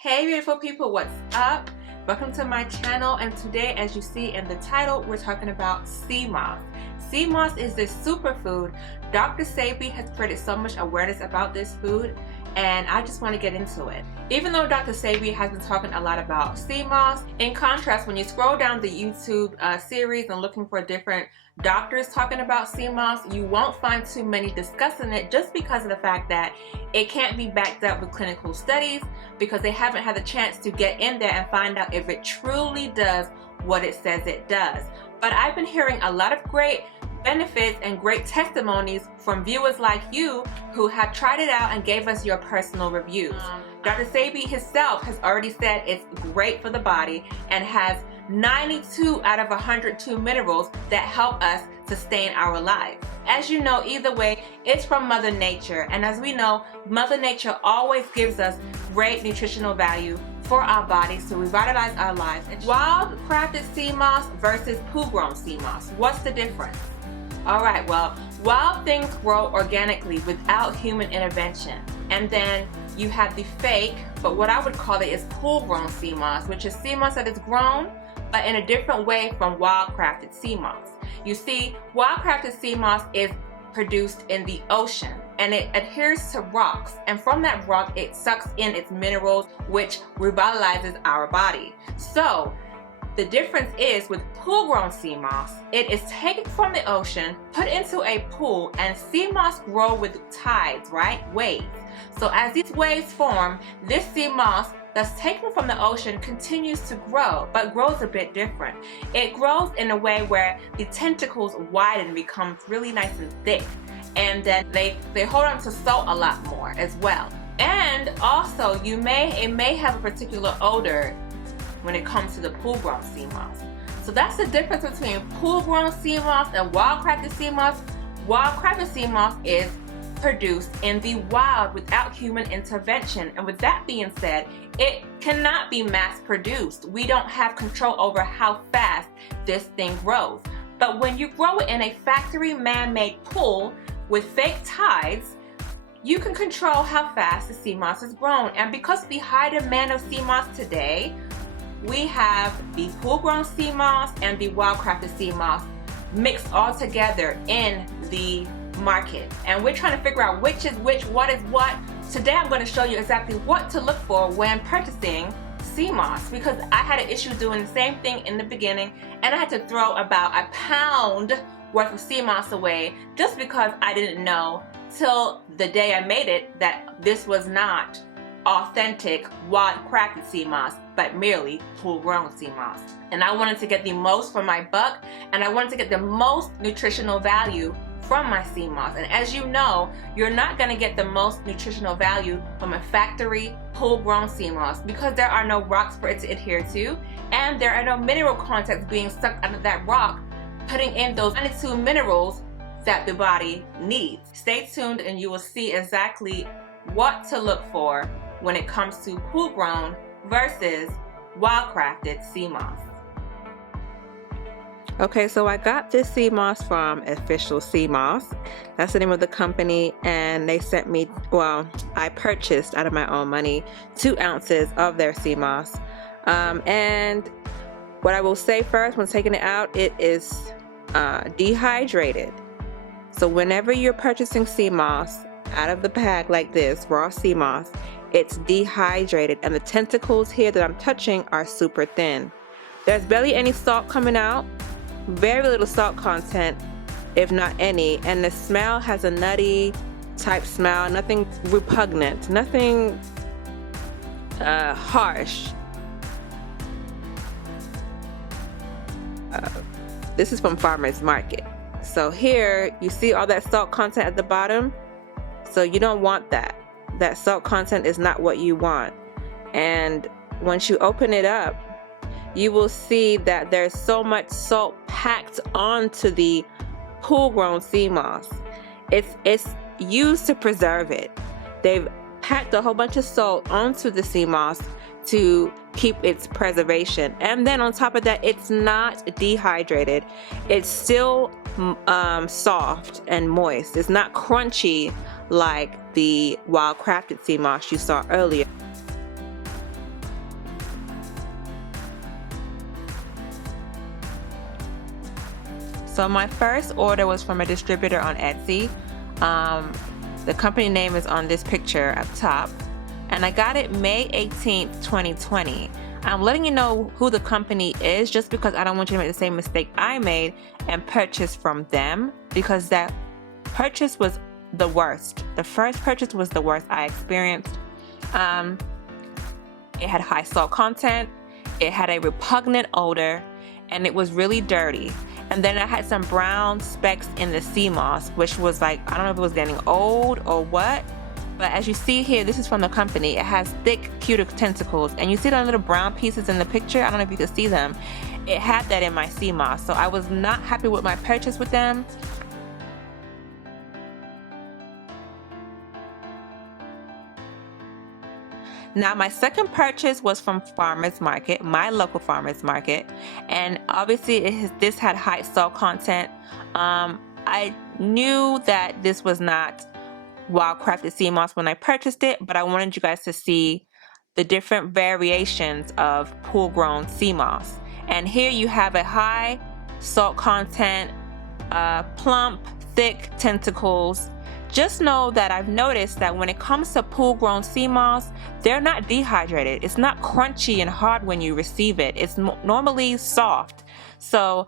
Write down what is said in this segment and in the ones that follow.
Hey beautiful people, what's up? Welcome to my channel, and today, as you see in the title, we're talking about Seamoss. Seamoss is this superfood. Dr. Sebi has created so much awareness about this food, and I just want to get into it. Even though Dr. Sebi has been talking a lot about Seamoss, in contrast, when you scroll down the YouTube series and looking for different doctors talking about Seamoss, you won't find too many discussing it, just because of the fact that it can't be backed up with clinical studies, because they haven't had the chance to get in there and find out if it truly does what it says it does. But I've been hearing a lot of great benefits and great testimonies from viewers like you who have tried it out and gave us your personal reviews. Dr. Sebi himself has already said it's great for the body and has 92 out of 102 minerals that help us sustain our life. As you know, either way, it's from Mother Nature, and as we know, Mother Nature always gives us great nutritional value for our bodies to revitalize our lives. Wild-crafted Seamoss versus pool-grown Seamoss. What's the difference? Alright, well, wild things grow organically without human intervention. And then you have the fake, but what I would call it is pool-grown Seamoss, which is Seamoss that is grown, but in a different way from wild-crafted Seamoss. You see, wild-crafted Seamoss is produced in the ocean, and it adheres to rocks, and from that rock it sucks in its minerals, which revitalizes our body. So the difference is with pool-grown Seamoss, it is taken from the ocean, put into a pool, and Seamoss grow with tides, right? Waves. So as these waves form, this Seamoss that's taken from the ocean continues to grow, but grows a bit different. It grows in a way where the tentacles widen, becomes really nice and thick, and then they hold on to salt a lot more as well. And also, it may have a particular odor when it comes to the pool-grown Seamoss. So that's the difference between pool-grown Seamoss and wild-crafted Seamoss. Wild-crafted Seamoss is produced in the wild without human intervention, and with that being said, it cannot be mass produced. We don't have control over how fast this thing grows. But when you grow it in a factory man-made pool with fake tides, you can control how fast the Seamoss is grown. And because of the high demand of Seamoss today, we have the pool-grown Seamoss and the wild-crafted Seamoss mixed all together in the market, and we're trying to figure out which is which, what is what. Today I'm going to show you exactly what to look for when purchasing Seamoss, because I had an issue doing the same thing in the beginning, and I had to throw about a pound worth of Seamoss away just because I didn't know till the day I made it that this was not authentic wild-crafted Seamoss, but merely pool-grown Seamoss. And I wanted to get the most for my buck, and I wanted to get the most nutritional value from my Seamoss. And as you know, you're not going to get the most nutritional value from a factory pool-grown Seamoss, because there are no rocks for it to adhere to, and there are no mineral contents being sucked out of that rock, putting in those 92 minerals that the body needs. Stay tuned and you will see exactly what to look for when it comes to pool-grown versus wild-crafted Seamoss. Okay, so I got this Seamoss from Official Seamoss. That's the name of the company, and they sent me, well, I purchased out of my own money 2 ounces of their Seamoss. And what I will say first, when taking it out, it is dehydrated. So whenever you're purchasing Seamoss out of the bag like this, raw Seamoss, it's dehydrated, and the tentacles here that I'm touching are super thin. There's barely any salt coming out. Very little salt content, if not any, and the smell has a nutty type smell, nothing repugnant, nothing harsh. This is from Farmer's Market. So here you see all that salt content at the bottom, so you don't want that. That salt content is not what you want. And once you open it up, you will see that there's so much salt packed onto the pool-grown Seamoss. It's used to preserve it. They've packed a whole bunch of salt onto the Seamoss to keep its preservation. And then on top of that, it's not dehydrated. It's still soft and moist. It's not crunchy like the Wildcrafted Seamoss you saw earlier. So my first order was from a distributor on Etsy. The company name is on this picture up top, and I got it May 18th, 2020. I'm letting you know who the company is just because I don't want you to make the same mistake I made and purchase from them, because that purchase was the worst. The first purchase was the worst I experienced. It had high salt content, it had a repugnant odor, and it was really dirty. And then I had some brown specks in the Seamoss, which was like, I don't know if it was getting old or what, but as you see here, this is from the company. It has thick cuticle tentacles, and you see the little brown pieces in the picture? I don't know if you can see them. It had that in my Seamoss, so I was not happy with my purchase with them. Now my second purchase was from farmers market, my local farmers market, and obviously this had high salt content. I knew that this was not Wildcrafted Seamoss when I purchased it, but I wanted you guys to see the different variations of pool grown Seamoss. And here you have a high salt content, plump, thick tentacles. Just know that I've noticed that when it comes to pool grown Seamoss, they're not dehydrated. It's not crunchy and hard when you receive it. It's normally soft. So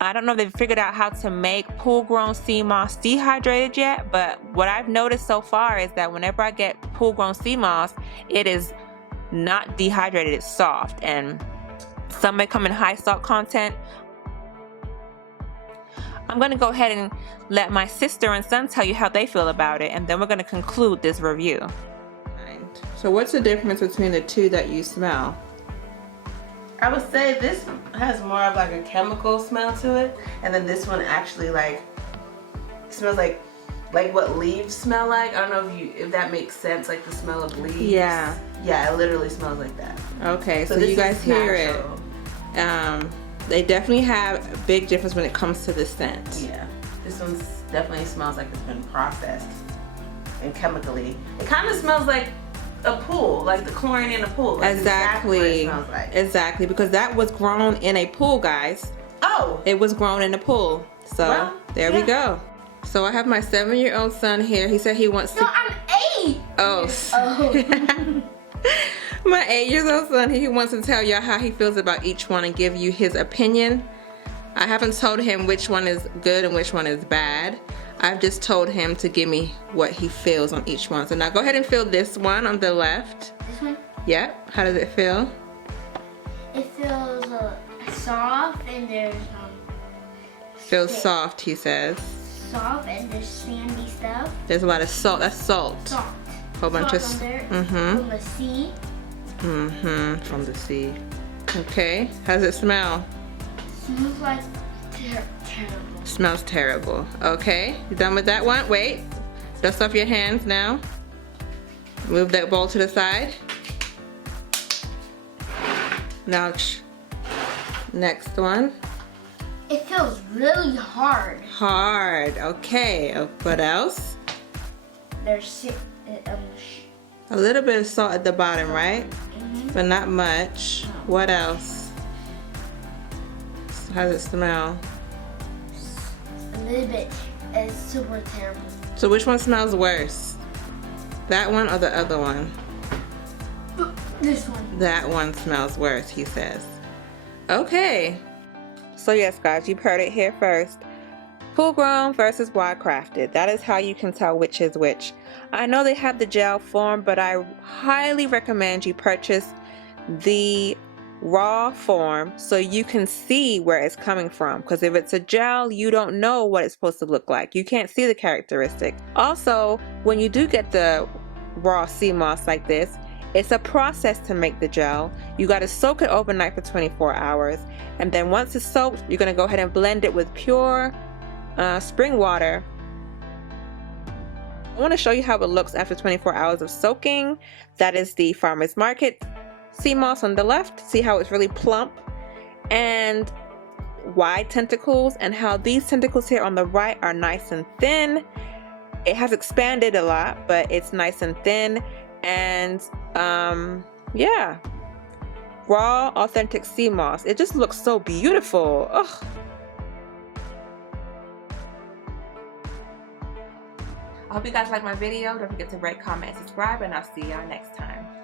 I don't know if they've figured out how to make pool grown Seamoss dehydrated yet, but what I've noticed so far is that whenever I get pool grown Seamoss, it is not dehydrated, it's soft. And some may come in high salt content. I'm going to go ahead and let my sister and son tell you how they feel about it, and then we're going to conclude this review. So what's the difference between the two that you smell? I would say this has more of like a chemical smell to it, and then this one actually like smells like what leaves smell like. I don't know if that makes sense, like the smell of leaves. Yeah. Yeah, it literally smells like that. Okay, so you guys hear natural. It. They definitely have a big difference when it comes to the scent. Yeah, this one definitely smells like it's been processed and chemically. It kind of smells like a pool, like the chlorine in a pool. That's exactly what it smells like. Exactly, because that was grown in a pool, guys. Oh. It was grown in a pool. So well, there we go. So I have my 7-year-old son here. He said he wants to. No, I'm 8. Oh. My 8-year-old son, he wants to tell y'all how he feels about each one and give you his opinion. I haven't told him which one is good and which one is bad. I've just told him to give me what he feels on each one. So now go ahead and feel this one on the left. This one? Yep. How does it feel? It feels soft, and there's feels soft, he says. Soft, and there's sandy stuff. There's a lot of salt. That's salt. Salt. Whole bunch of from the sea. From the sea. Okay. How does it smell? Smells like terrible. Smells terrible. Okay. You done with that one? Wait. Dust off your hands now. Move that bowl to the side. Now, next one. It feels really hard. Hard. Okay. What else? There's a little bit of salt at the bottom, right? But not much. What else? How does it smell? A little bit. It's super terrible. So which one smells worse? That one or the other one? This one. That one smells worse, he says. Okay. So yes, guys, you've heard it here first. Pool grown versus Wildcrafted. That is how you can tell which is which. I know they have the gel form, but I highly recommend you purchase the raw form so you can see where it's coming from, because if it's a gel, you don't know what it's supposed to look like. You can't see the characteristic. Also, when you do get the raw Seamoss like this, it's a process to make the gel. You got to soak it overnight for 24 hours, and then once it's soaked, you're going to go ahead and blend it with pure spring water. I want to show you how it looks after 24 hours of soaking. That is the farmer's market Seamoss on the left. See how it's really plump and wide tentacles, and how these tentacles here on the right are nice and thin. It has expanded a lot, but it's nice and thin. And yeah, raw authentic Seamoss. It just looks so beautiful. Ugh. I hope you guys like my video. Don't forget to rate, comment, and subscribe, and I'll see y'all next time.